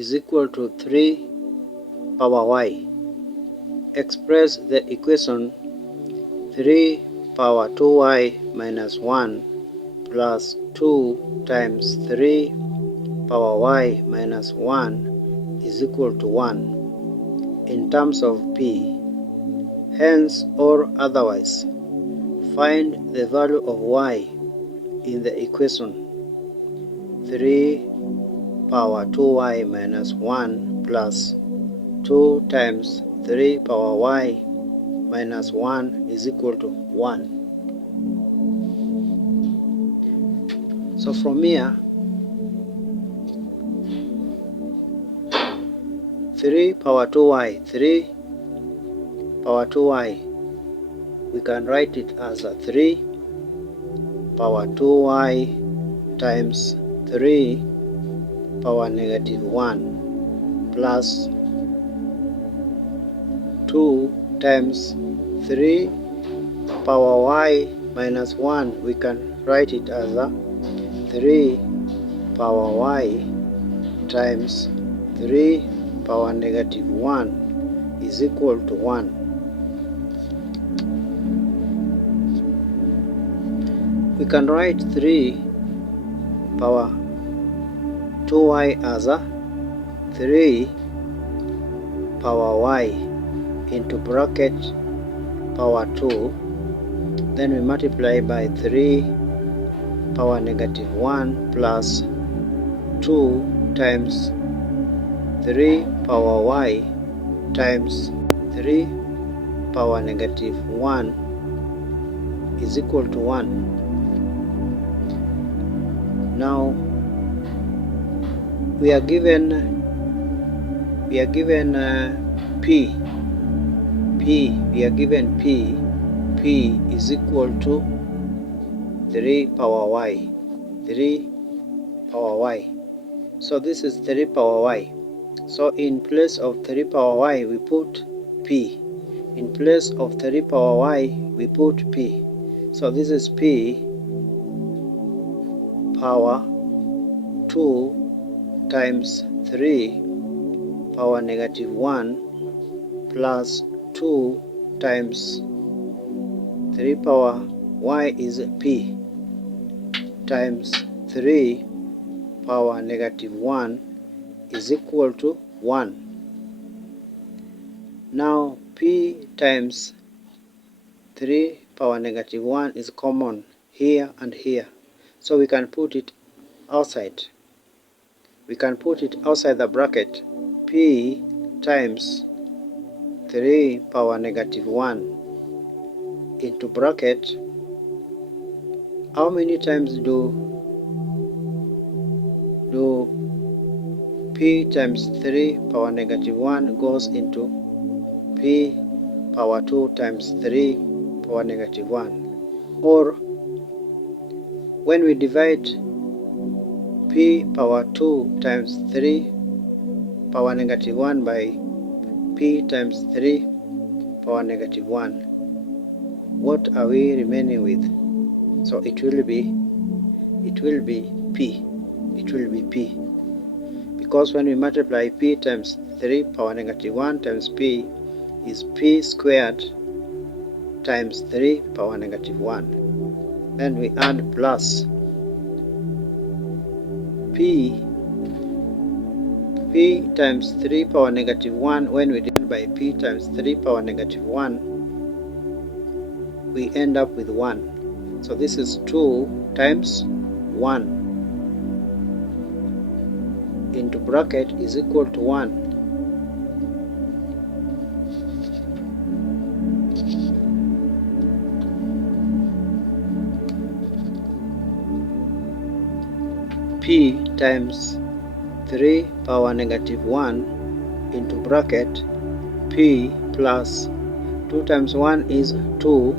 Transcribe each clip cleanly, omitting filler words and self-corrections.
is equal to 3 power y. Express the equation 3 power 2y minus 1 plus 2 times 3 power y minus 1 is equal to 1 in terms of p. Hence or otherwise, find the value of y in the equation 3 power 2y minus 1 plus 2 times 3 power y minus 1 is equal to 1. So from here, 3 power 2y, 3 power 2y, we can write it as a 3 power 2y times 3 power negative 1 plus 2 times 3 power y minus 1, we can write it as a 3 power y times 3 power negative 1 is equal to 1. We can write 3 power 2y as a 3 power y into bracket power 2, then we multiply by 3 power negative 1 plus 2 times 3 power y times 3 power negative 1 is equal to 1. Now we are given p is equal to 3 power y. So this is 3 power y. So in place of 3 power y we put p. In place of 3 power y we put p. So this is p power 2 times 3 power negative 1 plus 2 times 3 power y is p times 3 power negative 1 is equal to 1. Now p times 3 power negative 1 is common here and here, so we can put it outside. We can put it outside the bracket. P times 3 power negative 1 into bracket. How many times do p times 3 power negative 1 goes into p power 2 times 3 power negative 1? Or when we divide p power 2 times 3 power negative 1 by p times 3 power negative 1, what are we remaining with? So it will be p. Because when we multiply p times 3 power negative 1 times p is p squared times 3 power negative 1. Then we add plus p times 3 power negative 1. When we divide by p times 3 power negative 1, we end up with 1. So this is 2 times 1 into bracket is equal to 1. P times 3 power negative 1 into bracket p plus 2 times 1 is 2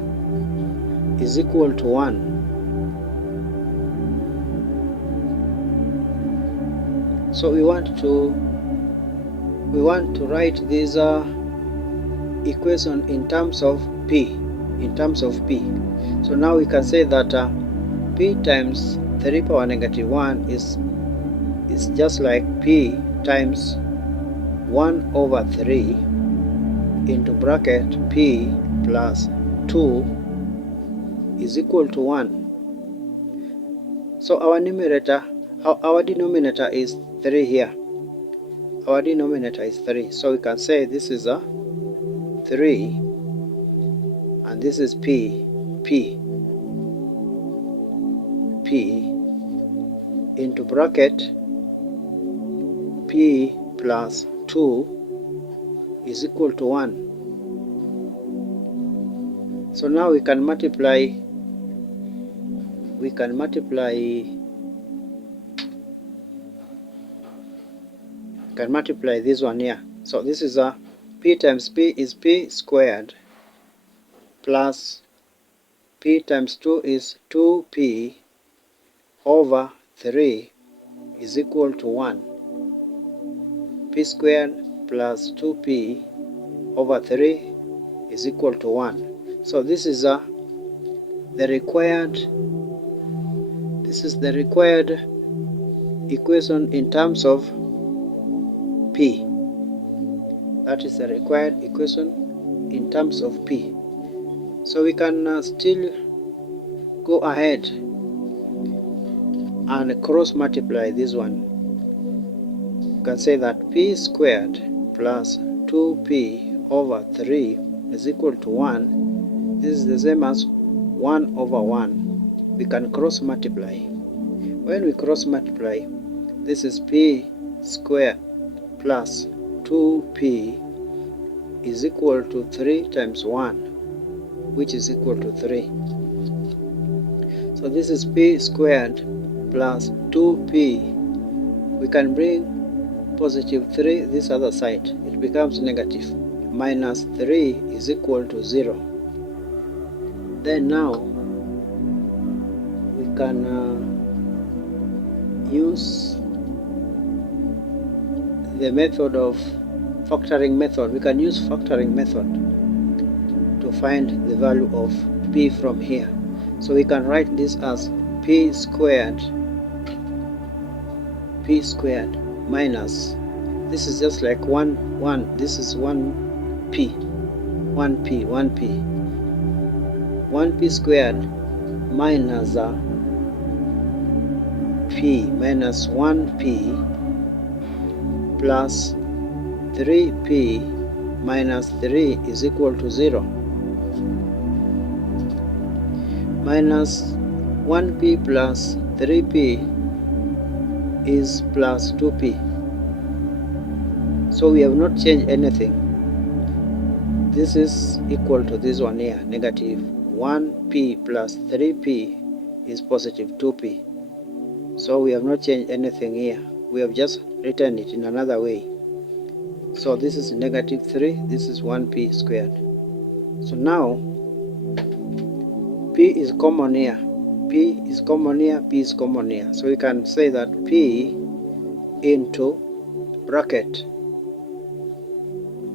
is equal to 1. So we want to write this equation in terms of p. So now we can say that p times 3 power negative 1 is just like p times 1 over 3 into bracket p plus 2 is equal to 1. So our denominator is 3 here. Our denominator is 3. So we can say this is a 3 and this is p into bracket p plus 2 is equal to 1. So now we can multiply this one here. So this is a p times p is p squared plus p times 2 is 2p over 3 is equal to 1. P squared plus 2p over 3 is equal to 1. So this is the required equation in terms of p. That is the required equation in terms of p. So we can still go ahead and cross multiply this one. You can say that p squared plus 2p over 3 is equal to 1. This is the same as 1 over 1. We can cross multiply. When we cross multiply, this is p squared plus 2p is equal to 3 times 1, which is equal to 3. So this is p squared plus 2p. We can bring positive 3 this other side. It becomes negative. Minus 3 is equal to 0. Then now we can use the method of factoring method. We can use factoring method to find the value of p from here. So we can write this as p squared minus, this is just like 1 this is 1p squared minus p minus 1p plus 3p minus 3 is equal to 0. Minus 1p plus 3p is plus 2p. So we have not changed anything. This is equal to this one here. Negative 1p plus 3p is positive 2p. So we have not changed anything here. We have just written it in another way. So this is negative 3. This is 1p squared. So now p is common here. P is common here. P is common here. So we can say that p into bracket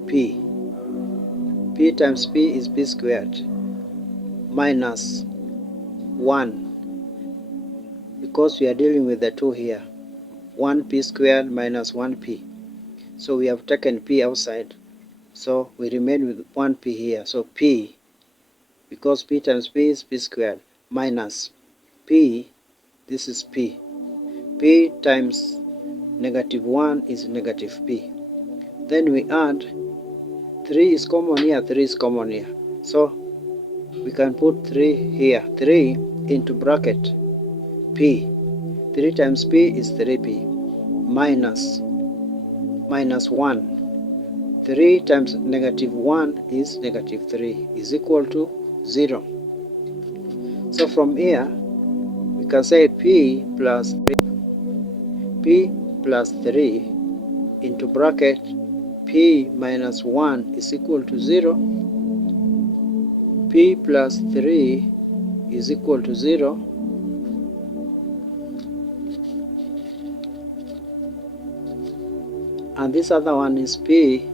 p times p is p squared minus 1, because we are dealing with the 2 here. 1p squared minus 1p. So we have taken p outside. So we remain with 1p here. So p, because p times p is p squared, minus p, this is p. P times negative 1 is negative p. Then we add 3 is common here, 3 is common here. So we can put 3 here. 3 into bracket p. 3 times p is 3p minus 1. 3 times negative 1 is negative 3 is equal to 0. So from here we can say p plus 3 into bracket p minus 1 is equal to 0. P plus 3 is equal to 0. And this other one is p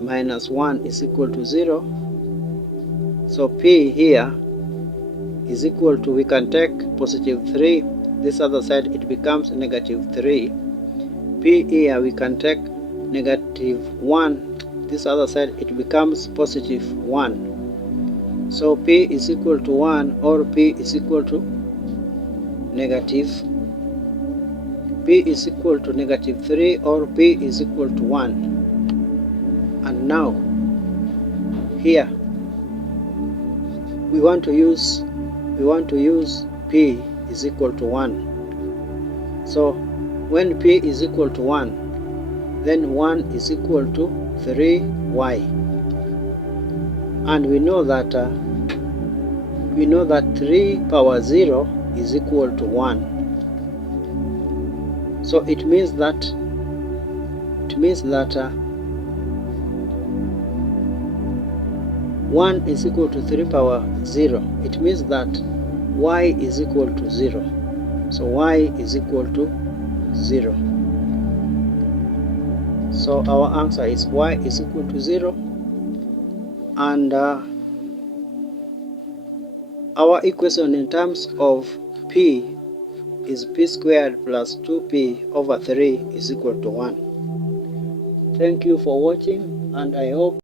minus 1 is equal to 0. So p here is equal to, we can take positive 3 this other side, it becomes negative 3. p here, we can take negative 1. This other side, it becomes positive 1. So p is equal to 1, or p is equal to negative, p is equal to negative 3, or p is equal to 1. And now here we want to use p is equal to 1. So when p is equal to 1, then 1 is equal to 3y. And we know that 3 power 0 is equal to 1. So it means that 1 is equal to 3 power 0. It means that y is equal to 0. So y is equal to 0. So our answer is y is equal to 0. And our equation in terms of p is p squared plus 2p over 3 is equal to 1. Thank you for watching, and I hope